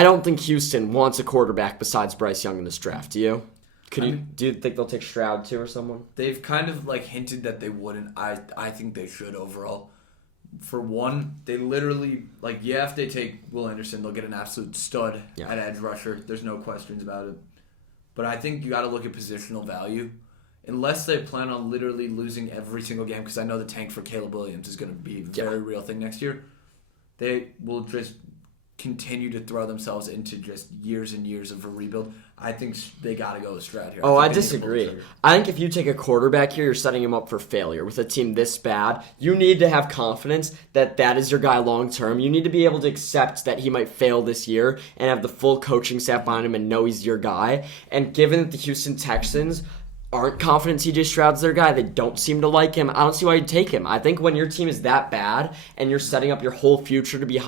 I don't think Houston wants a quarterback besides Bryce Young in this draft. Do you? Do you think they'll take Stroud too or someone? They've kind of hinted that they wouldn't. I think they should overall. For one, they literally if they take Will Anderson, they'll get an absolute stud at edge rusher. There's no questions about it. But I think you got to look at positional value. Unless they plan on literally losing every single game, because I know the tank for Caleb Williams is going to be a very real thing next year, they will just continue to throw themselves into just years and years of a rebuild. I think they got to go with Stroud here. I disagree. I think if you take a quarterback here, you're setting him up for failure. With a team this bad, you need to have confidence that that is your guy long term. You need to be able to accept that he might fail this year and have the full coaching staff behind him and know he's your guy. And given that the Houston Texans aren't confident CJ Stroud's their guy, they don't seem to like him, I don't see why you'd take him. I think when your team is that bad and you're setting up your whole future to be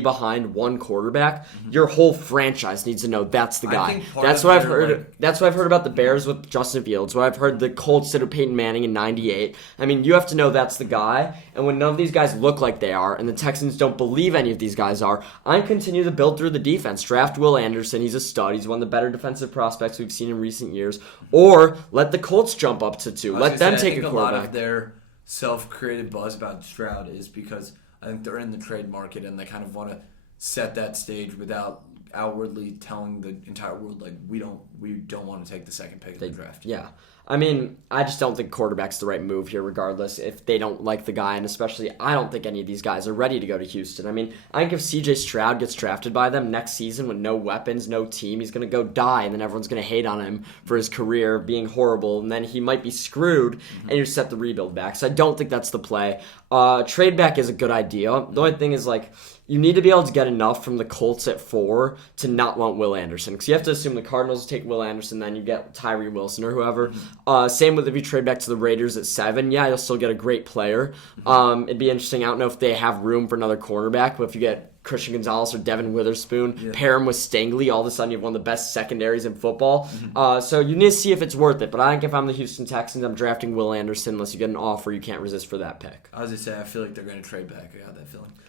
behind one quarterback, your whole franchise needs to know that's the guy. That's what I've heard. That's what I've heard about the Bears with Justin Fields. What I've heard the Colts did with Peyton Manning in '98. I mean, you have to know that's the guy. And when none of these guys look like they are, and the Texans don't believe any of these guys are, I continue to build through the defense. Draft Will Anderson. He's a stud. He's one of the better defensive prospects we've seen in recent years. Or let the Colts jump up to 2. Let them take a quarterback. A lot of their self-created buzz about Stroud is because I think they're in the trade market and they kind of want to set that stage without outwardly telling the entire world we don't want to take the second pick of the draft. Yeah. I mean, I just don't think quarterback's the right move here regardless if they don't like the guy, and especially I don't think any of these guys are ready to go to Houston. I mean, I think if CJ Stroud gets drafted by them next season with no weapons, no team, he's going to go die, and then everyone's going to hate on him for his career being horrible, and then he might be screwed, and you set the rebuild back. So I don't think that's the play. Trade back is a good idea. The only thing is, you need to be able to get enough from the Colts at 4 to not want Will Anderson. Because you have to assume the Cardinals take Will Anderson, then you get Tyree Wilson or whoever. Same with if you trade back to the Raiders at 7. Yeah, you'll still get a great player. It'd be interesting. I don't know if they have room for another cornerback, but if you get Christian Gonzalez or Devin Witherspoon, pair him with Stingley, all of a sudden you have one of the best secondaries in football. So you need to see if it's worth it. But I think if I'm the Houston Texans, I'm drafting Will Anderson unless you get an offer you can't resist for that pick. I was going to say, I feel like they're going to trade back. I got that feeling.